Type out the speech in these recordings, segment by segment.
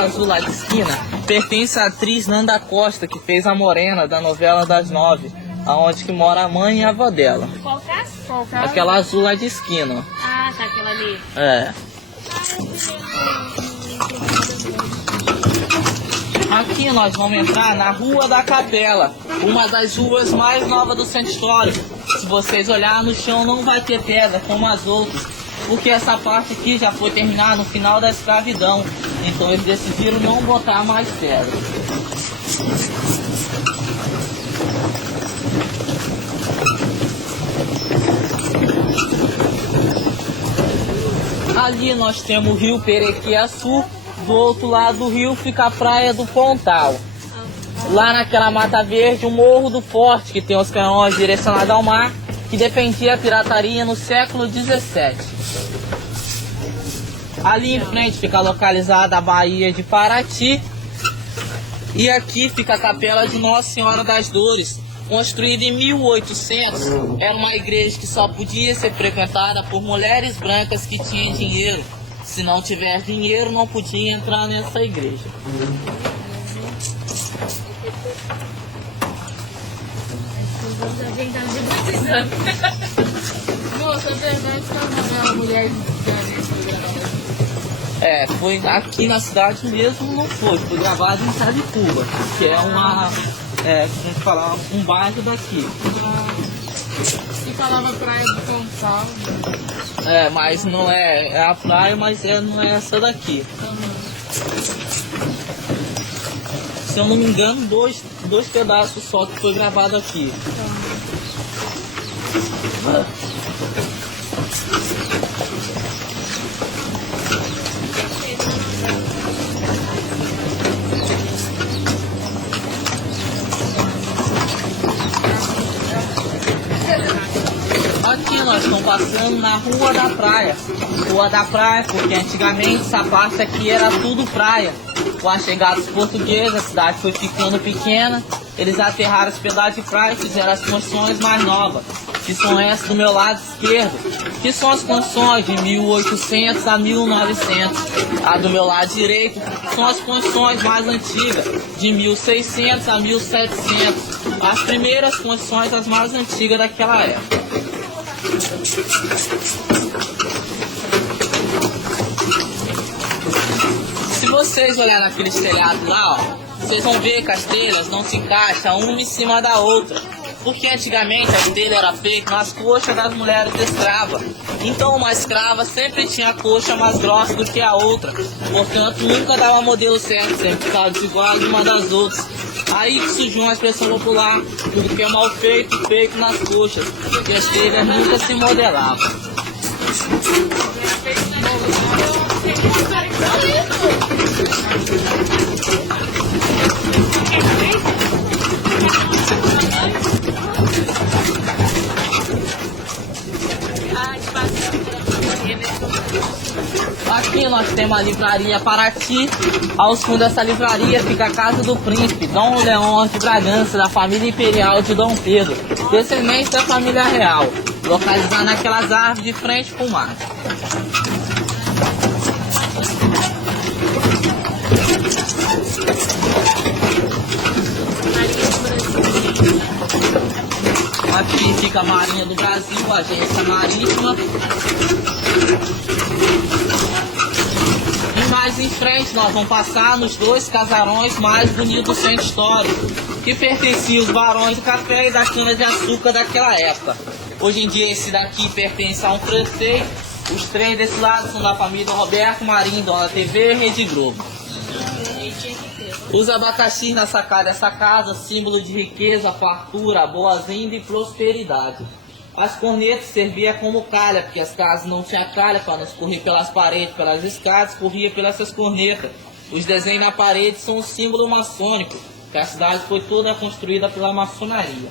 casa azul lá de esquina pertence à atriz Nanda Costa, que fez a Morena da novela das 9, aonde que mora a mãe e a avó dela. Qual casa? Qual casa? Aquela azul lá de esquina. Ah, tá, aquela ali. É. Aqui nós vamos entrar na Rua da Capela, uma das ruas mais novas do centro histórico. Se vocês olharem no chão não vai ter pedra como as outras, porque essa parte aqui já foi terminada no final da escravidão. Então eles decidiram não botar mais pedra. Ali nós temos o rio Perequiaçu. Do outro lado do rio fica a praia do Pontal. Lá naquela mata verde, o Morro do Forte, que tem os canhões direcionados ao mar, que defendia a pirataria no século XVII. Ali em frente fica localizada a Baía de Paraty. E aqui fica a Capela de Nossa Senhora das Dores, construída em 1800. Era uma igreja que só podia ser frequentada por mulheres brancas que tinham dinheiro. Se não tiver dinheiro, não podia entrar nessa igreja. Moça, é verdade que a mulher É, foi aqui na cidade mesmo, não foi gravado em Sarituba, que é como falar, um bairro daqui. E falava praia do Pontal. É, mas não é a praia, mas não é essa daqui. Se eu não me engano, dois pedaços só que foi gravado aqui. Aqui nós estamos passando na Rua da Praia. Rua da Praia, porque antigamente essa parte aqui era tudo praia. Com a chegada dos portugueses, a cidade foi ficando pequena. Eles aterraram os pedaços de praia e fizeram as construções mais novas, que são essas do meu lado esquerdo, que são as construções de 1800 a 1900. A do meu lado direito são as construções mais antigas, de 1600 a 1700. As primeiras construções, as mais antigas daquela época. Se vocês olharem naqueles telhados lá, ó, vocês vão ver que as telhas não se encaixam uma em cima da outra. Porque antigamente a telha era feita nas coxas das mulheres escravas. Então uma escrava sempre tinha a coxa mais grossa do que a outra. Portanto, nunca dava modelo certo, sempre ficava desigual uma das outras. Aí que surgiu uma expressão popular: tudo que é mal feito, feito nas coxas. Porque as telhas nunca se modelavam. Aqui nós temos a livraria Paraty. Aos fundos dessa livraria fica a casa do príncipe Dom Leão de Bragança, da família imperial de Dom Pedro, descendente da família real, localizada naquelas árvores de frente para o mar. Aqui fica a Marinha do Brasil, a agência marítima. E mais em frente nós vamos passar nos dois casarões mais bonitos do centro histórico, que pertenciam aos barões do café e da cana-de-açúcar daquela época. Hoje em dia esse daqui pertence a um francês. Os três desse lado são da família Roberto Marinho, Dona TV e Rede Globo. Os abacaxis na sacada dessa casa, símbolo de riqueza, fartura, boas-vindas e prosperidade. As cornetas serviam como calha, porque as casas não tinham calha para não escorrer pelas paredes, pelas escadas, corria pelas essas cornetas. Os desenhos na parede são um símbolo maçônico, que a cidade foi toda construída pela maçonaria.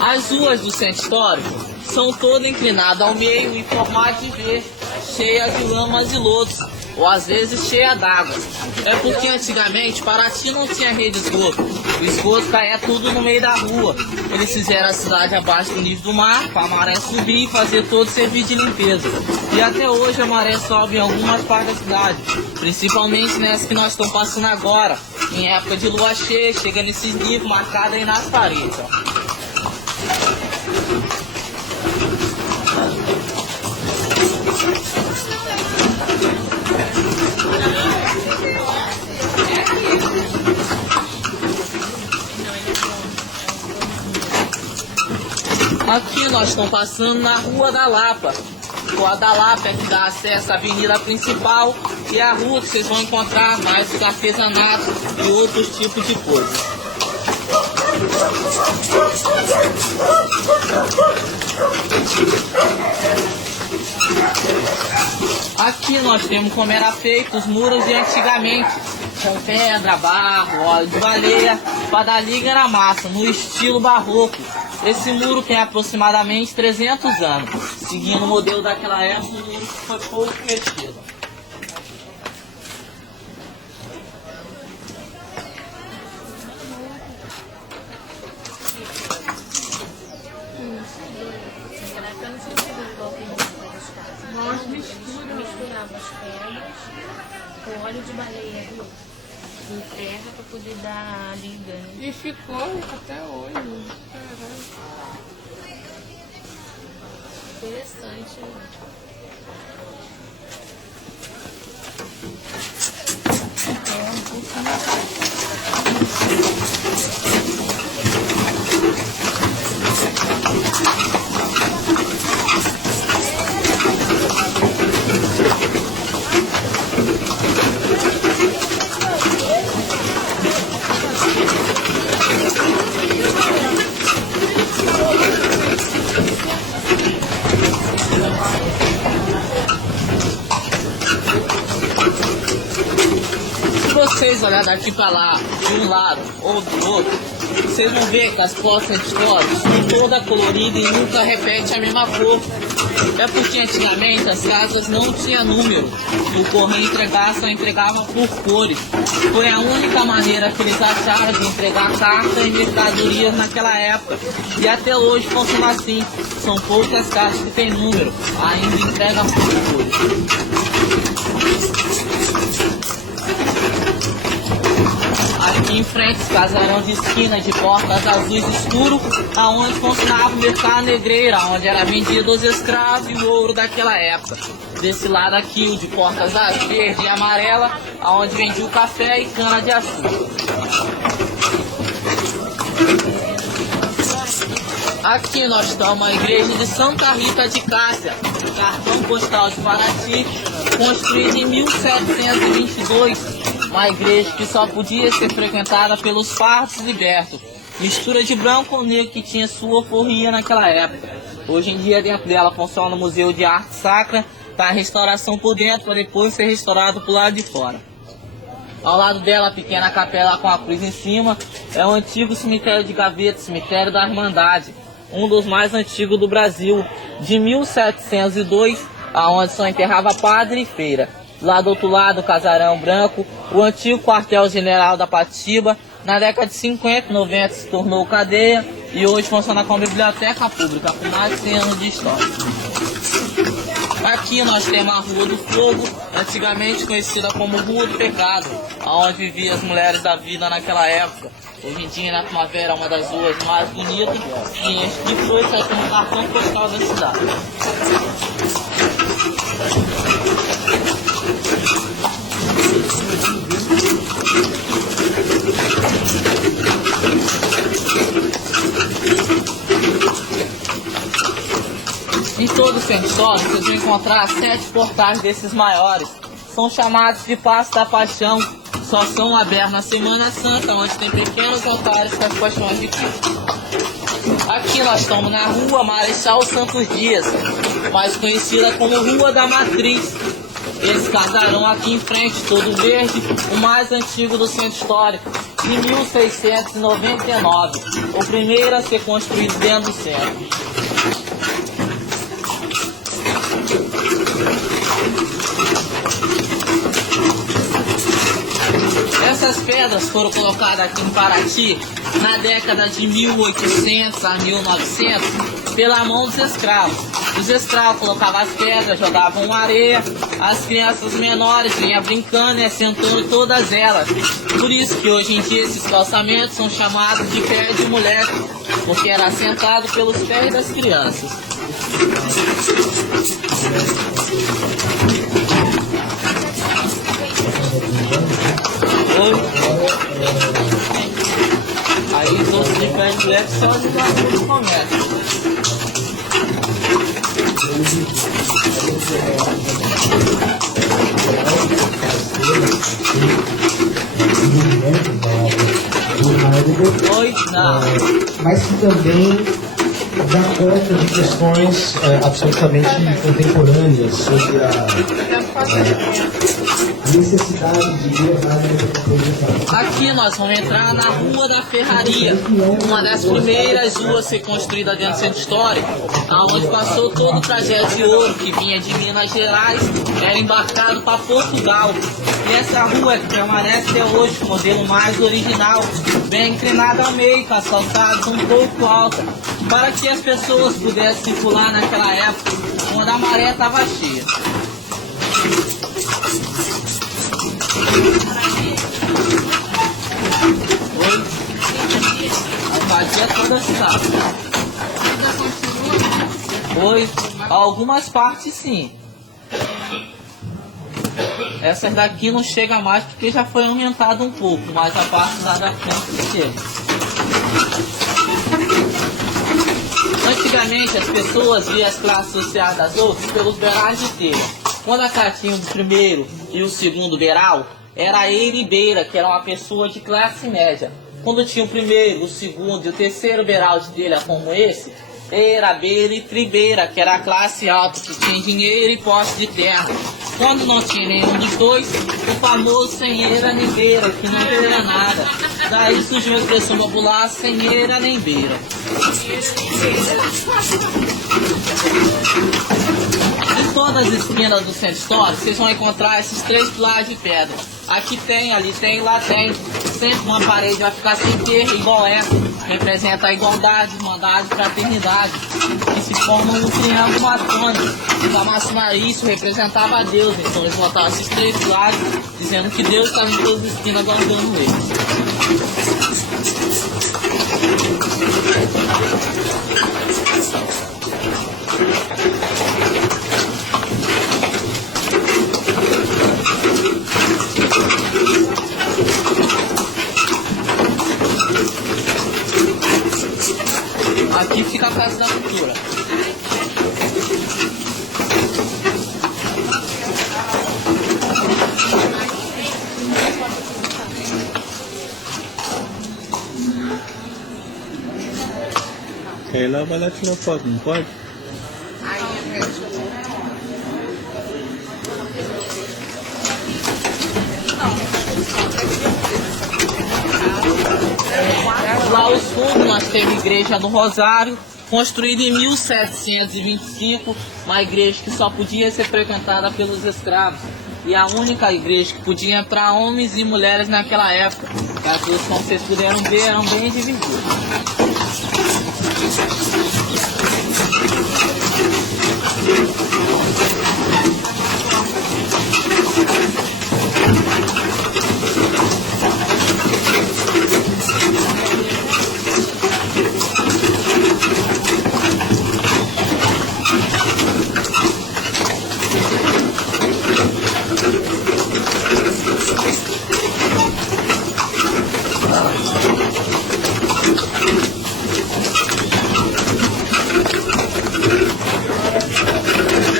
As ruas do centro histórico são todas inclinadas ao meio em formato de V, cheias de lamas e lodos. ou às vezes cheia d'água. É porque antigamente Paraty não tinha rede de esgoto. O esgoto caía tudo no meio da rua. Eles fizeram a cidade abaixo do nível do mar, para a maré subir e fazer todo o serviço de limpeza. E até hoje a maré sobe em algumas partes da cidade, principalmente nessa que nós estamos passando agora, em época de lua cheia, chega nesses níveis marcados aí nas paredes, ó. Aqui nós estamos passando na Rua da Lapa. Rua da Lapa é que dá acesso à avenida principal e a rua que vocês vão encontrar mais do artesanato e outros tipos de coisas. Aqui nós temos como era feito os muros de antigamente, com pedra, barro, óleo de baleia, para dar liga na massa, no estilo barroco. Esse muro tem aproximadamente 300 anos. Seguindo o modelo daquela época, o muro foi pouco mexido. Nós misturamos pedras com óleo de baleia em terra para poder dar liga. Né? E ficou até hoje. Caramba. Interessante. Se vocês olharem daqui para lá, de um lado ou do outro, vocês vão ver que as portas de história são todas coloridas e nunca repetem a mesma cor. É porque antigamente as casas não tinham número e o correio só entregava por cores. Foi a única maneira que eles acharam de entregar cartas e mercadorias naquela época. E até hoje funciona assim. São poucas casas que têm número, ainda entregam por cores. Aqui em frente, casarão de esquina de portas azuis escuro, aonde funcionava o mercado negreiro, onde era vendido os escravos e o ouro daquela época. Desse lado aqui, o de portas verde e amarela, aonde vendia o café e cana de açúcar. Aqui nós estamos na igreja de Santa Rita de Cássia, cartão postal de Paraty, construída em 1722. Uma igreja que só podia ser frequentada pelos pardos libertos, mistura de branco ou negro que tinha sua alforria naquela época. Hoje em dia dentro dela funciona o Museu de Arte Sacra, está a restauração por dentro para depois ser restaurado por lado de fora. Ao lado dela, a pequena capela com a cruz em cima, é o antigo cemitério de Gaveta, cemitério da Irmandade, um dos mais antigos do Brasil, de 1702, aonde só enterrava padre e feira. Lá do outro lado, o Casarão Branco, o antigo quartel-general da Patiba, na década de 50 e 90 se tornou cadeia e hoje funciona como biblioteca pública, com mais de 100 anos de história. Aqui nós temos a Rua do Fogo, antigamente conhecida como Rua do Pecado, onde viviam as mulheres da vida naquela época. Hoje em dia, na primavera, é uma das ruas mais bonitas e este de foi saiu como cartão postal da cidade. Em todo o centro histórico, vocês vão encontrar 7 portais desses maiores. São chamados de Paço da Paixão. Só são abertos na Semana Santa, onde tem pequenos altares com as paixões de Cristo. Aqui nós estamos na Rua Marechal Santos Dias, mais conhecida como Rua da Matriz. Esse casarão aqui em frente, todo verde, o mais antigo do centro histórico, de 1699, o primeiro a ser construído dentro do centro. Essas pedras foram colocadas aqui em Paraty na década de 1800 a 1900 pela mão dos escravos. Os escravos colocavam as pedras, jogavam areia, as crianças menores vinham brincando e assentando todas elas. Por isso que hoje em dia esses calçamentos são chamados de pé de moleque, porque era assentado pelos pés das crianças. Aí os outros de pé de moleque são os do comércio. Oi, não. Mas que também dá conta de questões absolutamente contemporâneas sobre a necessidade de levar a. Aqui nós vamos entrar na Rua da Ferraria, uma das primeiras ruas a ser construída dentro do centro histórico, onde passou todo o trajeto de ouro que vinha de Minas Gerais, era embarcado para Portugal. E essa rua que permanece até hoje, o modelo mais original, bem inclinada ao meio, com as calçadas um pouco altas, para que as pessoas pudessem circular naquela época, quando a maré estava cheia. Oi? Invadia toda a cidade. Oi? Algumas partes sim. Essas daqui não chega mais porque já foi aumentado um pouco, mas a parte lá da frente chega. Antigamente as pessoas viam as classes sociais das outras pelos beirais de telha. Quando a casa tinha o primeiro e o segundo beiral, era ele e beira, que era uma pessoa de classe média. Quando tinha o primeiro, o segundo e o terceiro beiral de telha como esse, era beira e tribeira, que era a classe alta, que tinha dinheiro e posse de terra. Quando não tinha nenhum dos dois, o famoso sem eira nem beira, que não beira nada. Daí surgiu a expressão popular, sem eira nem beira. Em todas as esquinas do centro histórico, vocês vão encontrar esses três pilares de pedra. Aqui tem, ali tem, lá tem. Sempre uma parede vai ficar sem ter, igual essa. Representa a igualdade, irmandade e fraternidade, que se formam um triângulo matônico. Da maçonaria isso representava a Deus. Então eles botavam esses três pilares, dizendo que Deus estava em todas as esquinas guardando eles. Aqui fica a Casa da Cultura. Aí lá vai lá tirar foto, não pode? Lá aos fundos nós temos a Igreja do Rosário, construída em 1725, uma igreja que só podia ser frequentada pelos escravos. E a única igreja que podia entrar homens e mulheres naquela época. As duas, como vocês puderam ver, eram bem divididas.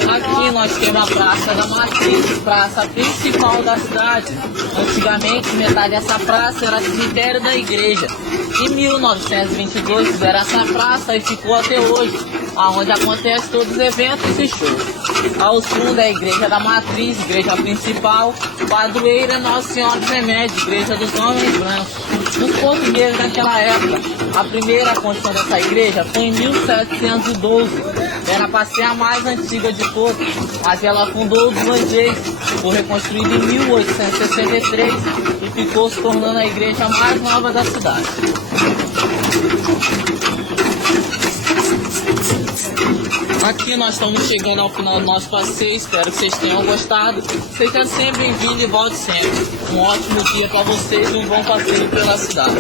Aqui nós temos a Praça da Matriz, praça principal da cidade. Antigamente, metade dessa praça era cemitério da igreja. Em 1922 fizeram essa praça e ficou até hoje, onde acontecem todos os eventos e shows. Ao fundo é a Igreja da Matriz, igreja principal, padroeira Nossa Senhora dos Remédios, igreja dos homens brancos. Os portugueses naquela época, a primeira construção dessa igreja foi em 1712. Era para ser a mais antiga de todas, mas ela afundou duas vezes. Foi reconstruída em 1863 e ficou se tornando a igreja mais nova da cidade. Aqui nós estamos chegando ao final do nosso passeio, espero que vocês tenham gostado. Seja sempre bem-vindo e volte sempre. Um ótimo dia para vocês e um bom passeio pela cidade.